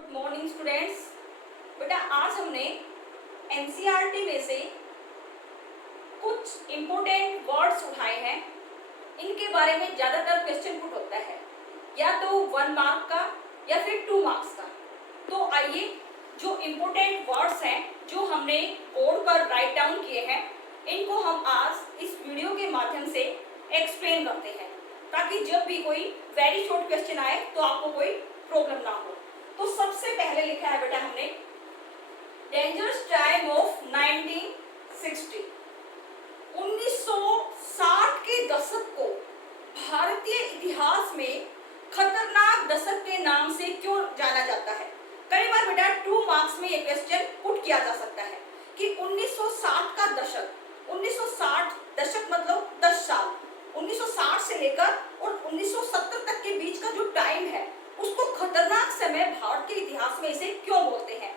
Good morning students. बेटा आज हमने एनसीईआरटी में से कुछ इम्पोर्टेंट वर्ड्स उठाए हैं। इनके बारे में ज़्यादातर क्वेश्चन पुट होता है, या तो 1 मार्क का या फिर 2 मार्क्स का। तो आइए जो इम्पोर्टेंट वर्ड्स हैं जो हमने बोर्ड पर राइट डाउन किए हैं, इनको हम आज इस वीडियो के माध्यम से एक्सप्लेन करते हैं, ताकि जब भी कोई वेरी शॉर्ट क्वेश्चन आए तो आपको कोई प्रॉब्लम ना हो। तो सबसे पहले लिखा है बेटा हमने डेंजरस टाइम ऑफ 1960। 1960 के दशक को भारतीय इतिहास में खतरनाक दशक के नाम से क्यों जाना जाता है? कई बार बेटा 2 मार्क्स में ये क्वेश्चन पुट किया जा सकता है कि 1960 का दशक, 1960 दशक मतलब 10 साल, 1960 से लेकर और 1970 तक के बीच का जो टाइम है उसको खतरनाक समय भारत के इतिहास में इसे क्यों बोलते हैं?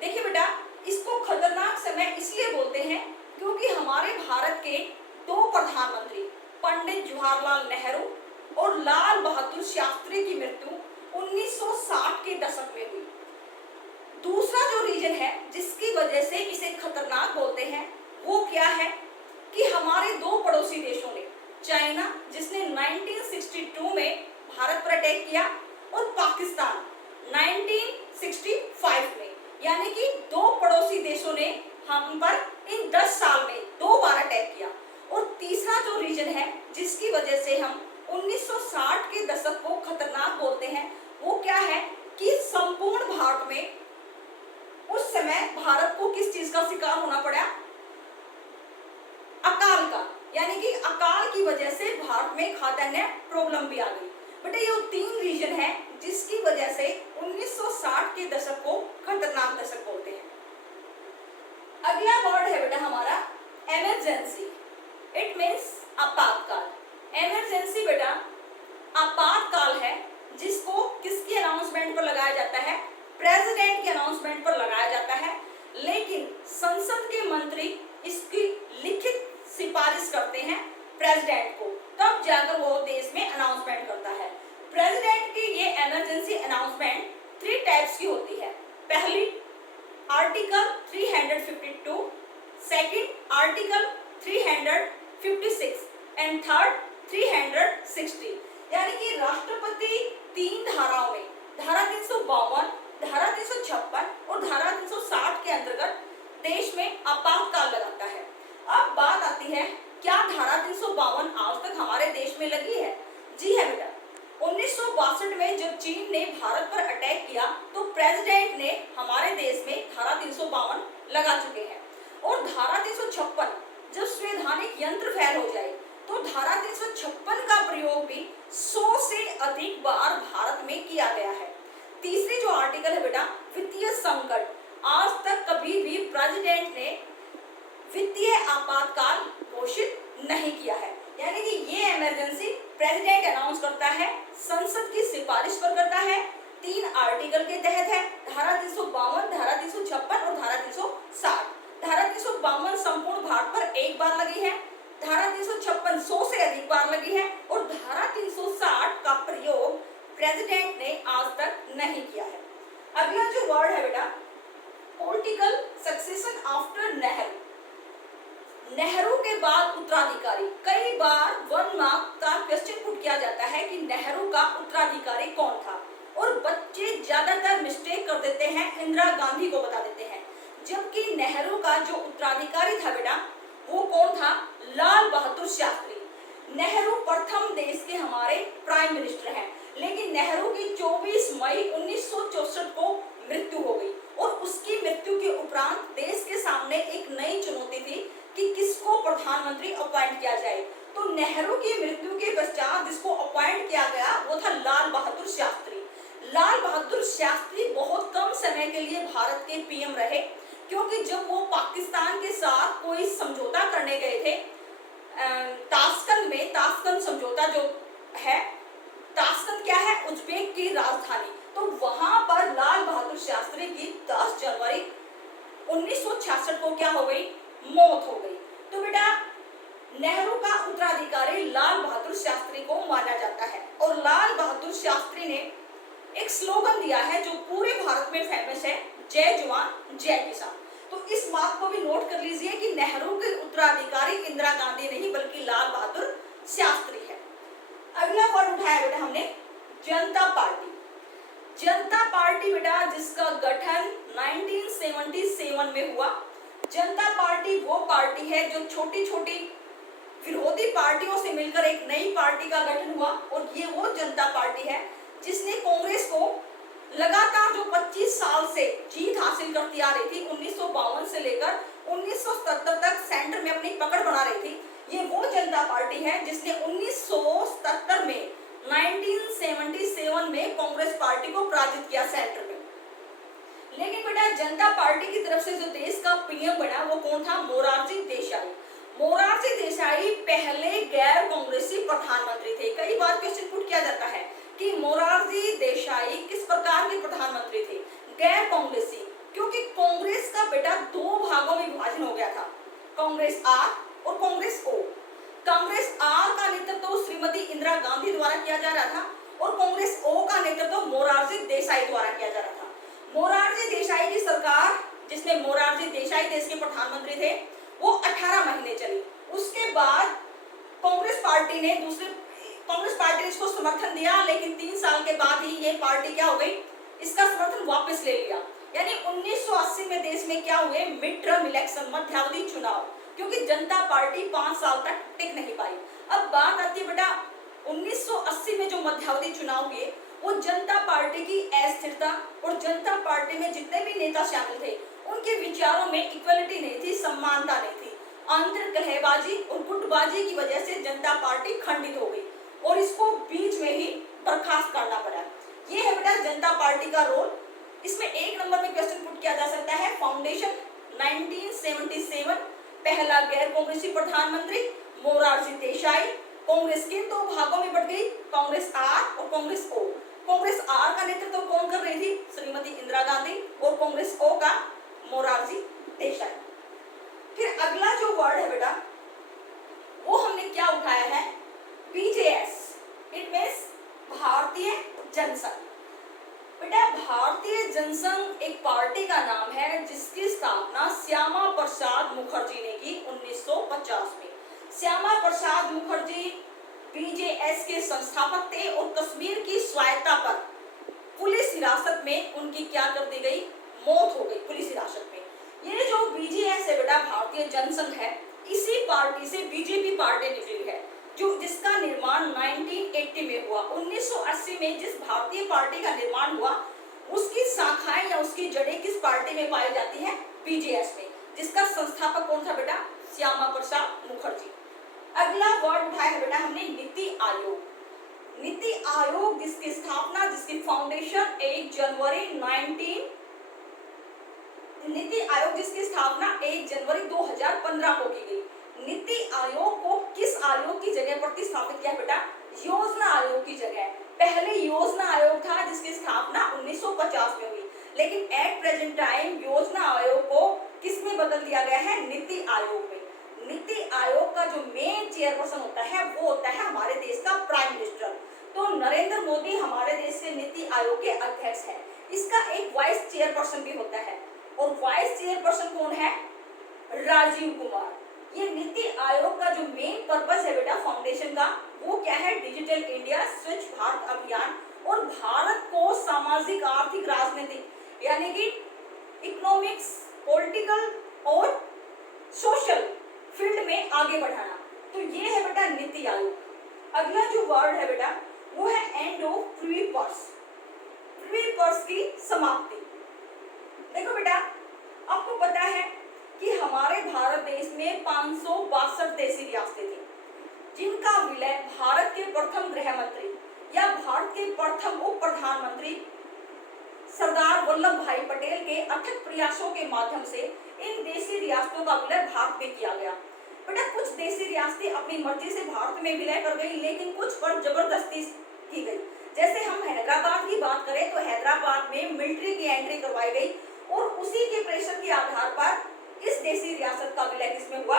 देखिए बेटा, इसको खतरनाक समय इसलिए बोलते हैं क्योंकि हमारे भारत के 2 प्रधानमंत्री पंडित जवाहरलाल नेहरू और लाल बहादुर शास्त्री की मृत्यु 1960 के दशक में हुई। दूसरा जो रीजन है जिसकी वजह से इसे खतरनाक बोलते हैं वो क्या है कि हमारे 2 पड़ोसी देशों ने, चाइना जिसने 1962 में भारत पर अटैक किया और पाकिस्तान 1965 में, यानी कि 2 पड़ोसी देशों ने हम पर इन 10 साल में 2 बार अटैक किया। और तीसरा जो रीजन है जिसकी वजह से हम 1960 के दशक को खतरनाक बोलते हैं वो क्या है कि संपूर्ण भारत में उस समय भारत को किस चीज का शिकार होना पड़ा? अकाल का, यानी कि अकाल की वजह से भारत में खाद्यान्न प्रॉब्लम भी आ गई। बेटा ये 3 रीजन है जिसकी वजह से 1960 के दशक को खतरनाक दशक बोलते हैं। अगला वर्ड है बेटा हमारा इमरजेंसी। इट मीन्स आपातकाल। इमरजेंसी बेटा आपातकाल है जिसको किसकी अनाउंसमेंट पर लगाया जाता है? प्रेसिडेंट के अनाउंसमेंट पर लगाया जाता है, लेकिन संसद के मंत्री इसकी लिखित सिफारिश करते हैं प्रेसिडेंट को, तब जाकर वो देश में अनाउंसमेंट करता है। प्रेसिडेंट की ये इमरजेंसी अनाउंसमेंट 3 टाइप्स की होती है। पहली article 352, second article 356 and third 360। यानी कि राष्ट्रपति 3 धाराओं में, धारा 352, धारा 356 और धारा 360 के अंतर्गत देश में आपातकाल लगाता है। अब बात आती है क्या धारा 352 आज तक हमारे देश में लगी है? जी है बेटा। 1962 में जब चीन ने भारत पर अटैक किया तो प्रेसिडेंट ने हमारे देश में धारा 352 लगा चुके हैं। और धारा 356 जब संवैधानिक यंत्र फेल हो जाए तो धारा 356 का प्रयोग भी 100 से अधिक बार भारत में किया गया है। तीसरी जो आर्टिकल है बेटा वित्तीय संकट। आज तक कभी भी प्रेसिडेंट ने वित्तीय आपातकाल घोषित नहीं किया है, यानी कि ये इमरजेंसी प्रेसिडेंट अनाउंस करता है, संसद की सिफारिश पर करता है, 3 आर्टिकल के तहत है, धारा 352, धारा 356 और धारा 360। धारा 352 संपूर्ण भारत पर 1 बार लगी है, धारा 356 100 से अधिक बार लगी है और धारा 360 का प्रयोग प्रेसिडेंट ने आज तक नहीं किया है। अगला जो वर्ड है बेटा political succession after Nehru. Nehru के बाद उत्तराधिकारी। कई बार 1 मार्क का क्वेश्चन पुट किया जाता है कि नेहरू का उत्तराधिकारी कौन था, और बच्चे ज्यादातर मिस्टेक कर देते हैं, इंदिरा गांधी को बता देते हैं, जबकि नेहरू का जो उत्तराधिकारी था बेटा वो कौन था? लाल बहादुर शास्त्री। नेहरू प्रथम देश के हमारे प्राइम मिनिस्टर हैं, लेकिन नेहरू की 24 मई 1964 को मृत्यु हो गई और उसकी मृत्यु के उपरांत देश के सामने एक नई चुनौती थी कि किसको प्रधानमंत्री अपॉइंट किया जाए। तो नेहरू की मृत्यु के पश्चात जिसको अपॉइंट किया गया वो था लाल बहादुर शास्त्री। लाल बहादुर शास्त्री बहुत कम समय के लिए भारत के पीएम रहे, क्योंकि जब वो पाकिस्तान के साथ कोई समझौता करने गए थे ताशकंद में, ताशकंद समझौता जो है, ताशकंद क्या है? उज्बेक की राजधानी, तो वहां पर लाल बहादुर शास्त्री की 10 जनवरी 1966 को क्या हो गई? मौत हो गई। तो बेटा नेहरू का उत्तराधिकारी लाल बहादुर शास्त्री को माना जाता है और लाल बहादुर शास्त्री ने एक स्लोगन दिया है जो पूरे भारत में फेमस है, जय जवान जय किसान। तो इस बात को भी नोट कर लीजिए कि नेहरू के उत्तराधिकारी इंदिरा गांधी नहीं बल्कि लाल बहादुर शास्त्री है। अगला वर्ड उठाया बेटा हमने जनता पार्टी। जनता पार्टी बेटा जिसका गठन 1977 में हुआ। जनता पार्टी वो पार्टी है जो छोटी छोटी विरोधी पार्टियों से मिलकर एक नई पार्टी का गठन हुआ, और ये वो जनता पार्टी है जिसने कांग्रेस को लगातार जो 25 साल से जीत हासिल करती आ रही थी, 1952 से लेकर 1977 तक सेंटर में अपनी पकड़ बना रही थी, ये वो जनता पार्टी है जिसने 1977 में 1977 में कांग्रेस पार्टी को पराजित किया सेंटर में। लेकिन बेटा जनता पार्टी की तरफ से जो देश का पीएम बना वो कौन था? मोरारजी देसाई। मोरारजी देसाई पहले गैर कांग्रेसी प्रधानमंत्री थे। कई बार क्वेश्चन पुट किया जाता है कि मोरारजी देसाई किस प्रकार के प्रधानमंत्री थे? गैर कांग्रेसी, क्योंकि कांग्रेस का बेटा दो भागों में विभाजन हो गया था, कांग्रेस आर और कांग्रेस ओ। कांग्रेस आर का नेतृत्व श्रीमती इंदिरा गांधी द्वारा किया जा रहा था और कांग्रेस ओ का नेतृत्व मोरारजी देसाई द्वारा किया जा रहा था। मोरारजी देसाई की सरकार, जिसमें मोरारजी देसाई देश के प्रधानमंत्री थे, वो 18 महीने चली। उसके बाद कांग्रेस पार्टी ने इसको समर्थन दिया, लेकिन 3 साल के बाद ही ये पार्टी क्या हो गई, इसका समर्थन वापस ले लिया। यानी 1980 में देश में क्या हुए, मिड टर्म इलेक्शन, मध्यावधि चुनाव, क्योंकि जनता पार्टी 5 साल तक टिक नहीं पाई। अब बात आती है बेटा 1980 में जो मध्यावधि चुनाव हुए वो जनता पार्टी की अस्थिरता और जनता पार्टी में जितने भी नेता शामिल थे उनके विचारों में इक्वलिटी नहीं थी, समानता नहीं थी। आंतरिक कलहबाजी और गुटबाजी की वजह से जनता पार्टी खंडित हो गई और इसको बीच में ही बर्खास्त करना पड़ा। ये है बेटा जनता पार्टी का रोल। इसमें 1 नंबर में क्वेश्चन पुट किया जा सकता है, फाउंडेशन 1977, पहला गैर कांग्रेसी प्रधानमंत्री मोरारजी देसाई। कांग्रेस किन 2 भागों में बट गई, कांग्रेस आर और कांग्रेस ओ। कांग्रेस आर का नेतृत्व कौन कर रही थी? श्रीमती इंदिरा गांधी, और कांग्रेस ओ का मोरारजी देसाई। फिर अगला जो वर्ड है बेटा वो हमने क्या उठाया है, बीजेएस। इट मींस भारतीय जनसंघ। बेटा भारतीय जनसंघ एक पार्टी का नाम है जिसकी स्थापना श्यामा प्रसाद मुखर्जी ने की 1950 में। श्यामा प्रसाद मुखर्जी बीजेएस के संस्थापक थे और कश्मीर की स्वायत्तता पर पुलिस हिरासत में उनकी क्या कर दी गई, मौत हो गई पुलिस हिरासत में। ये जो बीजेएस है बेटा भारतीय जनसंघ है, इसी पार्टी से बीजेपी पार्टी निकली है, जो जिसका निर्माण 1980 में हुआ। 1980 में जिस भारतीय पार्टी का निर्माण हुआ उसकी शाखाएं या उसकी जड़ें किस पार्टी में पाई जाती है, बीजेएस में, जिसका संस्थापक कौन था बेटा, श्यामा प्रसाद मुखर्जी। अगला वर्ड उठाया है बेटा हमने नीति आयोग। नीति आयोग जिसकी स्थापना, जिसकी फाउंडेशन 1 जनवरी 2015 को की गई। नीति आयोग को किस आयोग की जगह प्रतिस्थापित किया बेटा, योजना आयोग की जगह। पहले योजना आयोग था जिसकी स्थापना 1950 में हुई, लेकिन एट प्रेजेंट टाइम योजना आयोग को किसमें बदल दिया गया है, नीति आयोग में। नीति आयोग का जो मेन चेयरपर्सन होता है वो होता है हमारे देश का प्राइम मिनिस्टर। तो नरेंद्र मोदी हमारे देश के नीति आयोग के अध्यक्ष हैं। इसका एक वाइस चेयरपर्सन भी होता है, और वाइस चेयरपर्सन कौन है, राजीव कुमार। ये नीति आयोग का जो मेन पर्पस है बेटा फाउंडेशन का, वो क्या है, डिजिटल इंडिया, स्वच्छ भारत अभियान, और भारत को सामाजिक, आर्थिक, राजनीतिक यानी कि इकोनॉमिक्स, पॉलिटिकल और सोशल फील्ड में आगे बढ़ाना। तो ये है बेटा नीति आयोग। अगला जो वर्ड है बेटा वो है end of privy purse. Privy purse की समाप्ति। देखो बेटा आपको पता है कि हमारे भारत देश में 562 देशी रियासतें थी, जिनका विलय भारत के प्रथम गृह मंत्री या भारत के प्रथम उप प्रधानमंत्री सरदार वल्लभ भाई पटेल के अथक प्रयासों के माध्यम से इन देशी रियासतों का विलय भारत में किया गया। बेटा कुछ देशी रियासतें अपनी मर्जी से भारत में विलय कर गई, लेकिन कुछ पर जबरदस्ती की गई। जैसे हम हैदराबाद की बात करें तो हैदराबाद में मिलिट्री की एंट्री करवाई गई और उसी के प्रेशर के आधार पर इस देशी रियासत का विलय किसमें हुआ,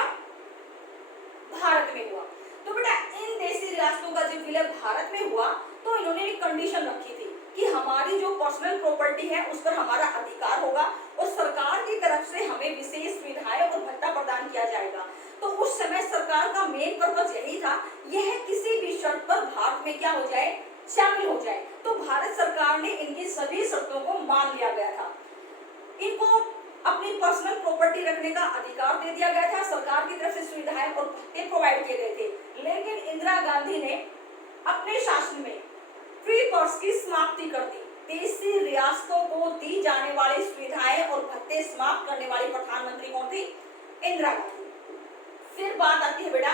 भारत में हुआ। तो बेटा इन देशी रियासतों का जब विलय भारत में हुआ तो इन्होंने एक कंडीशन रखी थी कि हमारी जो पर्सनल प्रॉपर्टी है उस पर हमारा अधिकार होगा और सरकार की तरफ से हमें विशेष सुविधाएं और भत्ता प्रदान किया जाएगा। तो उस समय सरकार का मेन पर्पस यही था, यह किसी भी शर्त पर भारत में क्या हो जाए, शामिल हो जाए। तो भारत सरकार ने इनकी सभी शर्तों को मान लिया गया था। इनको अपनी पर्सनल प्रॉपर्टी रखने का अधिकार दे दिया गया था, सरकार की तरफ से सुविधाएं और भत्ते प्रोवाइड किए गए थे। लेकिन इंदिरा गांधी ने अपने शासन में फ्री पर्स की समाप्ति कर दी। देशी रियासतों को दी जाने वाली सुविधाएं और भत्ते समाप्त करने वाली प्रधानमंत्री कौन थी? इंदिरा गांधी। फिर बात आती है बेटा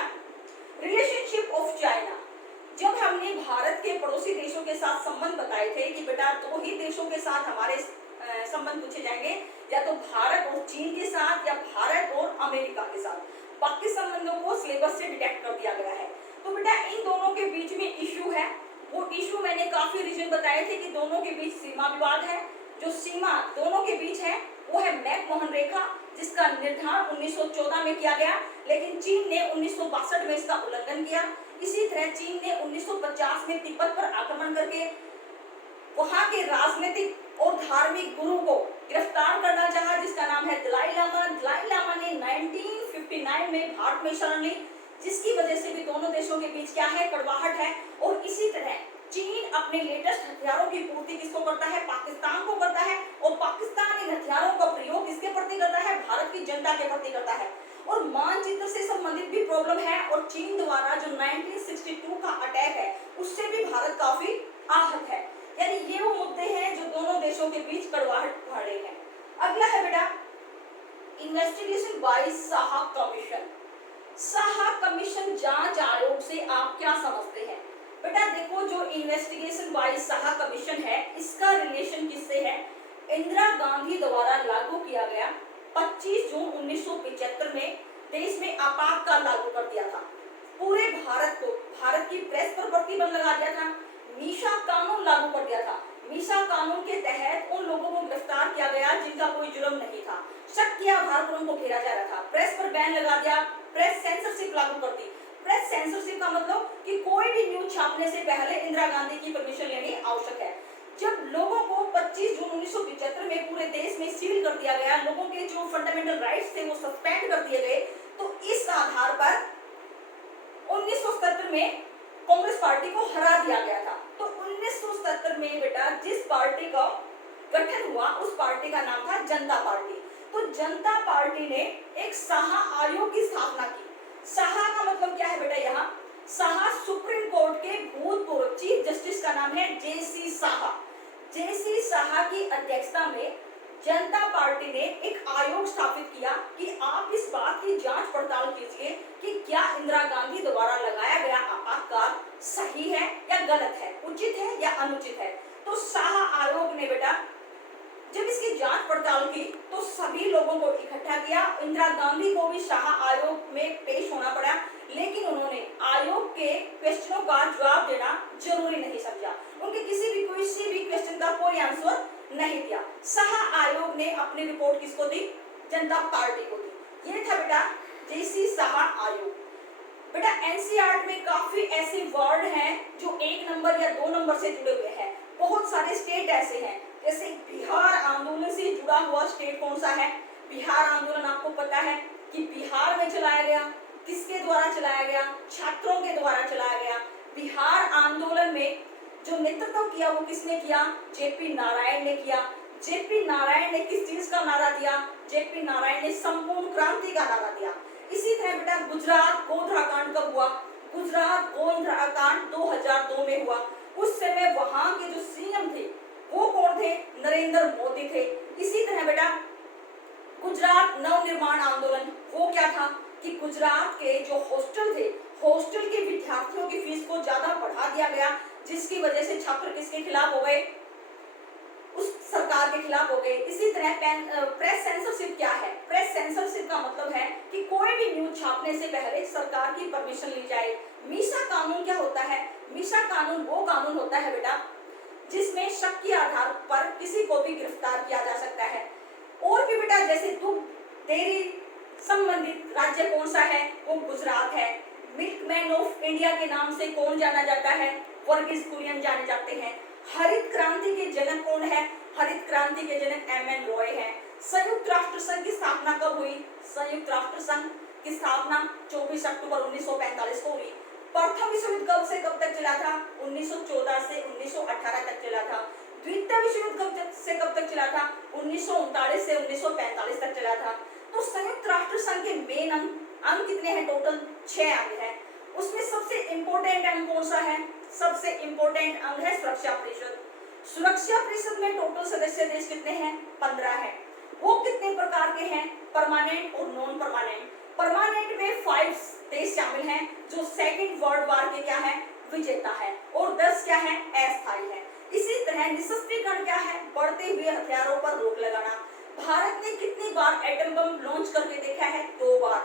रिलेशनशिप ऑफ चाइना। जब हमने भारत के पड़ोसी देशों के साथ संबंध बताए थे कि बेटा दो ही देशों के साथ हमारे संबंध पूछे जाएंगे, या तो भारत और चीन के साथ या भारत और अमेरिका के साथ। बाकी संबंधों को सिलेबस से डिटेक्ट कर दिया गया है। तो बेटा इन दोनों के बीच में इश्यू है, वो इश्यू मैंने काफी रीजन बताए थे कि दोनों के बीच सीमा विवाद है। जो सीमा दोनों के बीच है वो है मैकमोहन रेखा, जिसका निर्धारण 1914 में किया गया, लेकिन चीन ने 1962 में इसका उल्लंघन किया। इसी तरह चीन ने 1950 में तिब्बत पर आक्रमण करके वहां के राजनीतिक और धार्मिक गुरु को गिरफ्तार करना चाहा, जिसका नाम है दलाई लामा। दलाई लामा ने 1959 में भारत में शरण ली, जिसकी वजह से भी दोनों देशों के बीच क्या है, कड़वाहट है। और इसी तरह चीन अपने लेटेस्ट हथियारों की पूर्ति किसको करता है? पाकिस्तान को करता है। और पाकिस्तान इन हथियारों का प्रयोग किसके प्रति करता है? भारत की जनता के प्रति करता है। और मानचित्र से संबंधित भी प्रॉब्लम है, और चीन द्वारा जो 1962 का अटैक है उससे भी भारत काफी आहत है। यानी ये वो मुद्दे हैं जो दोनों देशों के बीच कड़वाहट बढ़े हैं। अगला है बेटा investigation by Saha commission. Saha commission जांच आयोग से आप क्या समझते हैं? बेटा देखो, जो इन्वेस्टिगेशन बाय साहा कमीशन है इसका रिलेशन किससे है? इंदिरा गांधी द्वारा लागू किया गया 25 जून 1975 में देश में आपातकाल लागू कर दिया था। पूरे भारत को, भारत की प्रेस पर प्रतिबंध लगा दिया था। मीशा कानून लागू कर दिया था। मीशा कानून के तहत उन लोगों को गिरफ्तार किया गया जिनका कोई जुर्म नहीं था। शक के आधार पर उनको घेरा जा रहा था। प्रेस पर बैन लगा दिया, प्रेस सेंसरशिप लागू कर दी। प्रेस सेंसरशिप का मतलब कि कोई भी न्यूज छापने से पहले इंदिरा गांधी की परमिशन लेनी आवश्यक है। जब लोगों को 25 जून 1975 में पूरे देश में सील कर दिया गया, लोगों के जो फंडामेंटल राइट्स थे वो सस्पेंड कर दिए गए, तो इस आधार पर 1977 में कांग्रेस पार्टी को हरा दिया गया था। तो 1977 में बेटा जिस पार्टी का गठन हुआ उस पार्टी का नाम था जनता पार्टी। तो जनता पार्टी ने एक साहा आयोग की स्थापना की। साहा का मतलब क्या है बेटा? यहाँ साहा सुप्रीम कोर्ट के भूतपूर्व चीफ जस्टिस का नाम है जेसी साहा। जेसी साहा की अध्यक्षता में जनता पार्टी ने एक आयोग स्थापित किया कि आप इस बात की जांच पड़ताल कीजिए कि क्या इंदिरा गांधी द्वारा लगाया गया आपातकाल सही है या गलत है, उचित है या अनुचित है। तो साहा आयोग ने बेटा जब इसकी जांच पड़ताल की तो सभी लोगों को इकट्ठा किया। इंदिरा गांधी को भी साहा आयोग में पेश होना पड़ा, लेकिन उन्होंने आयोग के क्वेश्चनों का जवाब देना जरूरी नहीं समझा। उनके किसी भी क्वेश्चन का कोई आंसर नहीं दिया। साहा आयोग ने अपनी रिपोर्ट किसको दी? जनता पार्टी को दी। ये था बेटा जेसी साहा आयोग। बेटा एनसीईआरटी में काफी ऐसे वर्ड हैं जो 1 नंबर या 2 नंबर से जुड़े हुए हैं। बहुत सारे स्टेट ऐसे हैं, जैसे बिहार आंदोलन से जुड़ा हुआ स्टेट कौन सा है? बिहार आंदोलन आपको पता है कि बिहार में चलाया गया। किसके द्वारा चलाया गया? छात्रों के द्वारा चलाया गया। बिहार आंदोलन में जो नेतृत्व किया वो किसने किया? जेपी नारायण ने किया। जेपी नारायण ने किस चीज का नारा दिया? जेपी नारायण ने संपूर्ण क्रांति का नारा दिया। इसी तरह बेटा गुजरात गोधरा कांड कब हुआ? गुजरात गोधरा कांड 2002 में हुआ। उस समय वहां के जो सीएम थे वो कौन थे? नरेंद्र मोदी थे। इसी तरह बेटा गुजरात नवनिर्माण आंदोलन वो क्या था कि गुजरात के जो हॉस्टल थे, हॉस्टल के विद्यार्थियों की फीस को ज्यादा बढ़ा दिया गया, जिसकी वजह से छात्र किसके खिलाफ हो गए? उस सरकार के खिलाफ हो गए। इसी तरह प्रेस सेंसरशिप क्या है? प्रेस सेंसरशिप का मतलब है कि कोई भी न्यूज छापने से पहले सरकार की परमिशन ली जाए। मीशा कानून क्या होता है? मीशा कानून वो कानून होता है बेटा जिसमें शक के आधार पर किसी को भी गिरफ्तार किया जा सकता है। और भी बेटा जैसे दूध डेयरी संबंधित राज्य कौन सा है? वो गुजरात है। मिल्कमैन ऑफ इंडिया के नाम से कौन जाना जाता है? वर्गीज कुरियन जाने जाते हैं। हरित क्रांति के जनक कौन है? हरित क्रांति के जनक एम.एन. रॉय हैं। संयुक्त राष्ट्र संघ की स्थापना कब हुई? संयुक्त राष्ट्र संघ की स्थापना 24 अक्टूबर 1945 को हुई। प्रथम विश्व युद्ध कब से कब तक चला था? 1914 से 1918 तक चला था। द्वितीय विश्व युद्ध कब से कब तक चला था? 1939 से 1945 तक चला था। तो संयुक्त राष्ट्र संघ के मेन अंग कितने हैं? टोटल 6 अंग हैं। उसमें सबसे इंपॉर्टेंट अंग कौन सा है? सबसे इंपॉर्टेंट अंग है सुरक्षा परिषद। सुरक्षा परिषद में टोटल सदस्य देश कितने हैं? 15 हैं। वो कितने प्रकार के हैं? परमानेंट और नॉन परमानेंट। परमानेंट में 5 देश शामिल हैं जो सेकंड वर्ल्ड वॉर के क्या है? विजेता है। और 10 क्या है? अस्थायी है। इसी तरह निशस्त्रीकरण क्या है? बढ़ते हुए हथियारों पर रोक लगाना। भारत ने कितनी बार एटम बम लॉन्च करके देखा है? 2 बार।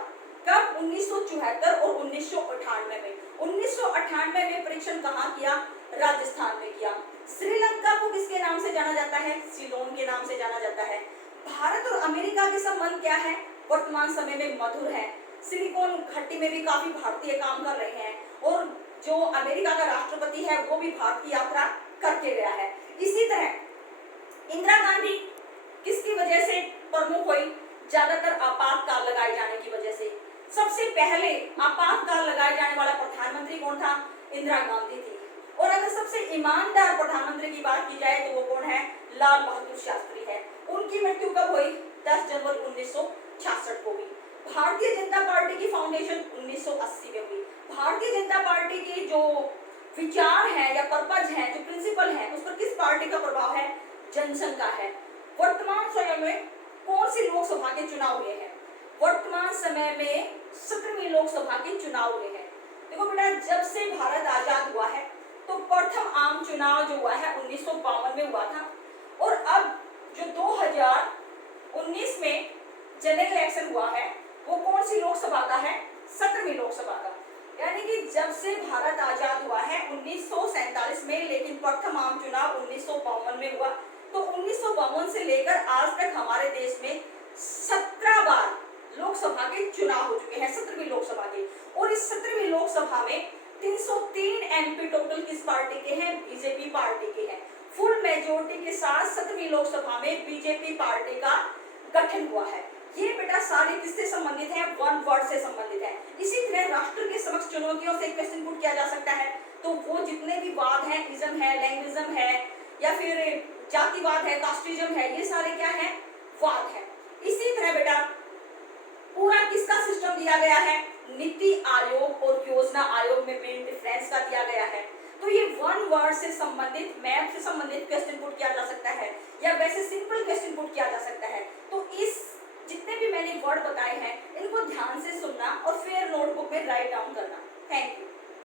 कब? 1974 और 1998 में। 1998 में परीक्षण कहाँ किया? राजस्थान में किया। श्रीलंका को किसके नाम से जाना जाता है? सिलोन के नाम से जाना जाता है। भारत और अमेरिका के संबंध क्या है? वर्तमान समय में मधुर है। सिलिकॉन घाटी में भी काफी भारतीय काम कर रहे हैं और जो अमेरिका का राष्ट्रपति है वो भी भारत की यात्रा करके गया है। इसी तरह इंदिरा गांधी किसकी वजह से प्रमुख हुई? ज्यादातर आपातकाल लगाए जाने की वजह से। सबसे पहले आपातकाल लगाए जाने वाला प्रधानमंत्री कौन था? इंदिरा गांधी थी। और अगर सबसे ईमानदार प्रधानमंत्री की बात की जाए तो वो कौन है? लाल बहादुर शास्त्री है। उनकी मृत्यु कब हुई? 10 जनवरी 1966 को हुई। भारतीय जनता पार्टी की फाउंडेशन 1980 में हुई। भारतीय जनता पार्टी की जो विचार है या पर्पज है, जो प्रिंसिपल है, उस पर किस पार्टी का प्रभाव है? जनसंघ का है। वर्तमान समय में कौन सी लोकसभा के चुनाव हुए हैं? वर्तमान समय में 17वीं लोकसभा के चुनाव हुए हैं। देखो बेटा, जब से भारत आजाद हुआ है तो प्रथम आम चुनाव जो हुआ है 1952 में हुआ था और अब जो 2019 में जनरल इलेक्शन हुआ है वो कौन सी लोकसभा का है? 17वीं लोकसभा का। यानी कि जब से भारत आजाद हुआ है 1947 में, लेकिन प्रथम आम चुनाव 1952 में हुआ। तो 1952 से लेकर आज तक हमारे देश में 17 बार लोकसभा के चुनाव हो चुके हैं, 17वीं लोकसभा के। और इस 17वीं लोकसभा में 303 एमपी टोटल किस पार्टी के हैं? बीजेपी पार्टी के हैं। फुल मेजोरिटी के साथ 17वीं लोकसभा में बीजेपी पार्टी का गठन हुआ है। ये बेटा सारे किससे संबंधित हैं? वन वर्ड से संबंधित है। इसी तरह राष्ट्र के समक्ष चुनौतियों से क्वेश्चन पुट किया जा सकता है। तो वो जितने भी वाद हैं, इज्म है, लैंग्वेजिज्म है या फिर जातिवाद है, कास्टिज्म है, ये सारे क्या है? वाद है। इसी तरह बेटा पूरा किसका सिस्टम दिया गया है? नीति आयोग और योजना आयोग में मेन डिफरेंस का दिया गया है। तो ये वन वर्ड से संबंधित, मैप से संबंधित क्वेश्चन पुट किया जा सकता है या वैसे सिंपल क्वेश्चन पुट किया जा सकता है। तो इस जितने भी मैंने वर्ड बताए हैं इनको ध्यान से सुनना और फिर नोटबुक में राइट डाउन करना। Thank you.